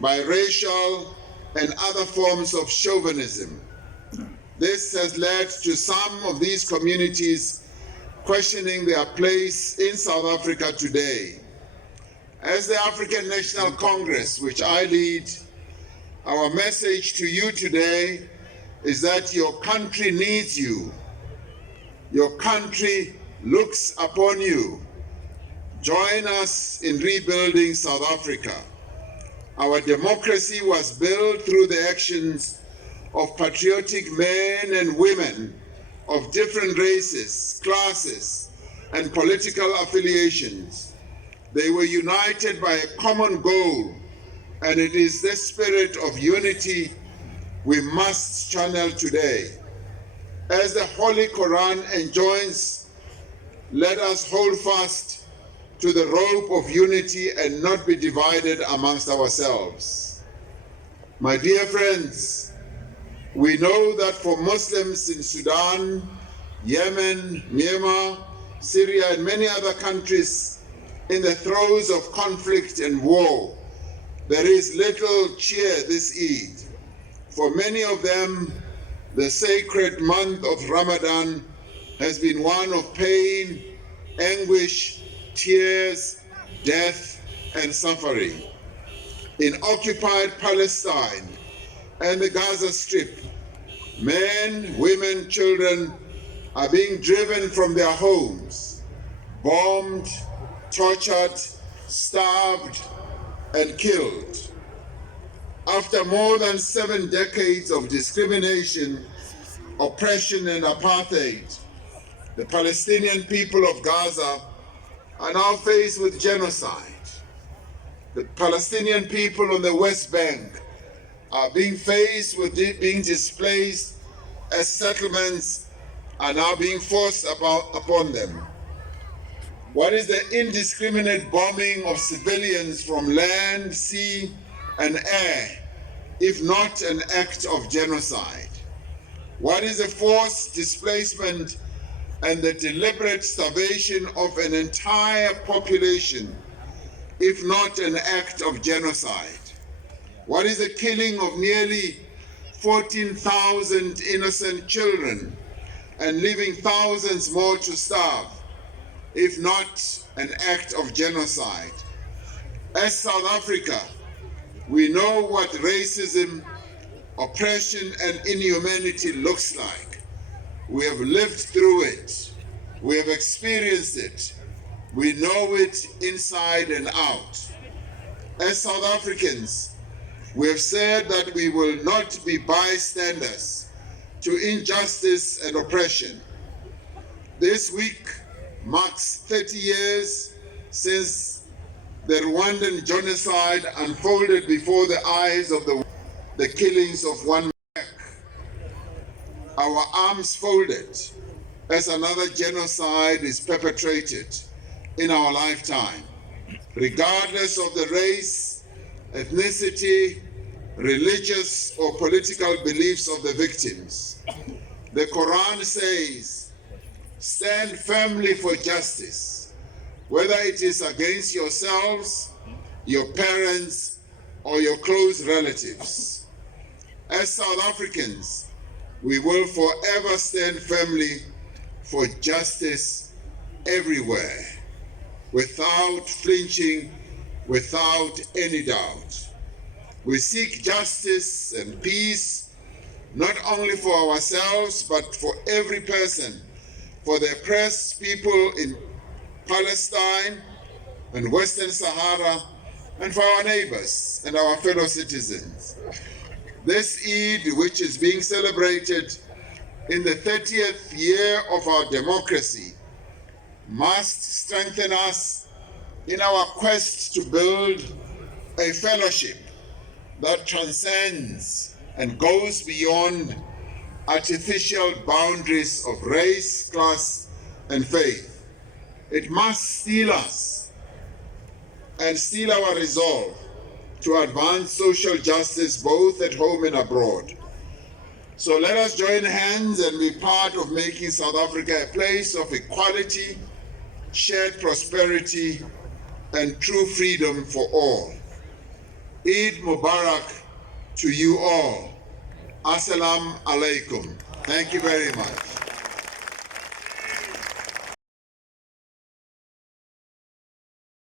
by racial and other forms of chauvinism. This has led to some of these communities questioning their place in South Africa today. As the African National Congress, which I lead, our message to you today is that your country needs you. Your country looks upon you. Join us in rebuilding South Africa. Our democracy was built through the actions of patriotic men and women of different races, classes, and political affiliations. They were united by a common goal, and it is this spirit of unity we must channel today. As the Holy Quran enjoins, let us hold fast to the rope of unity and not be divided amongst ourselves. My dear friends, we know that for Muslims in Sudan, Yemen, Myanmar, Syria, and many other countries in the throes of conflict and war, there is little cheer this Eid. For many of them, the sacred month of Ramadan has been one of pain, anguish, tears, death, and suffering. In occupied Palestine and the Gaza Strip, men, women, children are being driven from their homes, bombed, tortured, starved, and killed. After more than 7 decades of discrimination, oppression, and apartheid, the Palestinian people of Gaza are now faced with genocide. The Palestinian people on the West Bank are being faced with being displaced as settlements are now being forced upon them. What is the indiscriminate bombing of civilians from land, sea, and air, if not an act of genocide? What is the forced displacement and the deliberate starvation of an entire population, if not an act of genocide? What is the killing of nearly 14,000 innocent children and leaving thousands more to starve, if not an act of genocide? As South Africa, we know what racism, oppression, and inhumanity looks like. We have lived through it. We have experienced it. We know it inside and out. As South Africans, we have said that we will not be bystanders to injustice and oppression. This week marks 30 years since the Rwandan genocide unfolded before the eyes of the killings of one man. Our arms folded as another genocide is perpetrated in our lifetime, regardless of the race, ethnicity, religious or political beliefs of the victims. The Quran says, stand firmly for justice, whether it is against yourselves, your parents, or your close relatives. As South Africans, we will forever stand firmly for justice everywhere, without flinching, without any doubt. We seek justice and peace, not only for ourselves, but for every person, for the oppressed people in Palestine and Western Sahara, and for our neighbors and our fellow citizens. This Eid, which is being celebrated in the 30th year of our democracy, must strengthen us in our quest to build a fellowship that transcends and goes beyond artificial boundaries of race, class, and faith. It must steel us and steel our resolve to advance social justice both at home and abroad. So let us join hands and be part of making South Africa a place of equality, shared prosperity, and true freedom for all. Eid Mubarak to you all. Assalamu alaikum. Thank you very much.